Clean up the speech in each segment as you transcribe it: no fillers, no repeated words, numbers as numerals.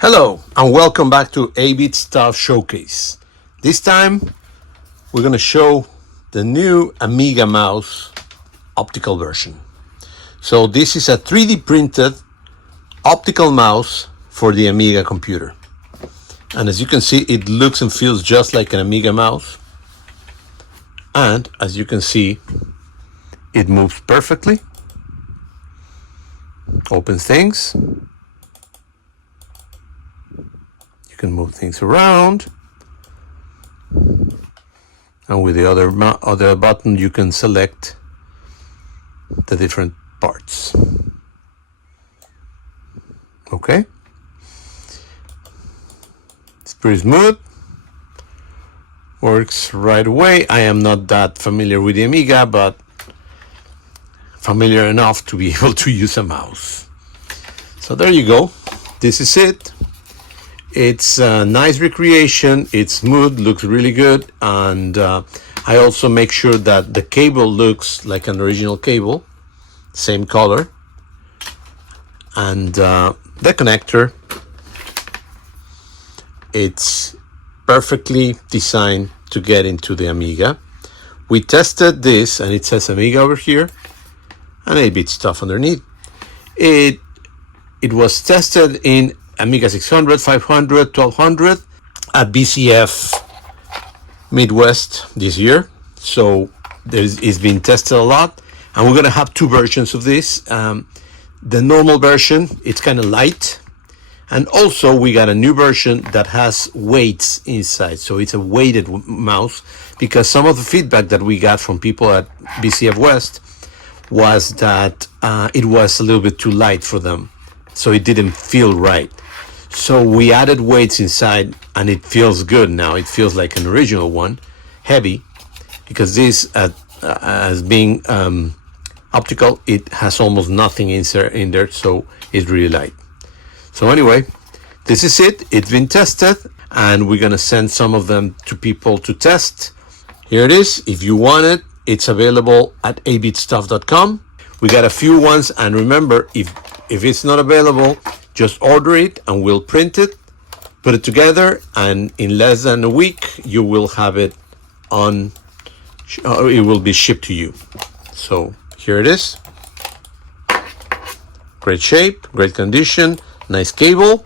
Hello and welcome back to 8-Bit Stuff Showcase. This time we're going to show the new Amiga Mouse optical version. So this is a 3D printed optical mouse for the Amiga computer. And as you can see, it looks and feels just like an Amiga mouse. And as you can see, it moves perfectly, opens things. You can move things around, and with the other button you can select the different parts. Okay, it's pretty smooth, works right away. I am not that familiar with the Amiga, but familiar enough to be able to use a mouse. So there you go, this is it. It's a nice recreation, it's smooth, looks really good, and I also make sure that the cable looks like an original cable, same color, and the connector, it's perfectly designed to get into the Amiga. We tested this and it says Amiga over here and 8-Bit Stuff underneath. It was tested in Amiga 600, 500, 1200 at BCF Midwest this year. So it's been tested a lot, and we're gonna have two versions of this. The normal version, it's kind of light, and also we got a new version that has weights inside. So it's a weighted mouse, because some of the feedback that we got from people at BCF West was that it was a little bit too light for them, so it didn't feel right. So we added weights inside and it feels good now. It feels like an original one, heavy, because this as being optical, it has almost nothing in there, so it's really light. So anyway, this is it. It's been tested and we're gonna send some of them to people to test. Here it is. If you want it, it's available at 8bitstuff.com. We got a few ones, and remember, if it's not available, just order it and we'll print it, put it together, and in less than a week you will have it on, it will be shipped to you. So here it is. Great shape, great condition, nice cable,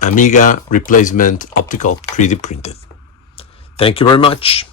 Amiga replacement optical 3D printed. Thank you very much.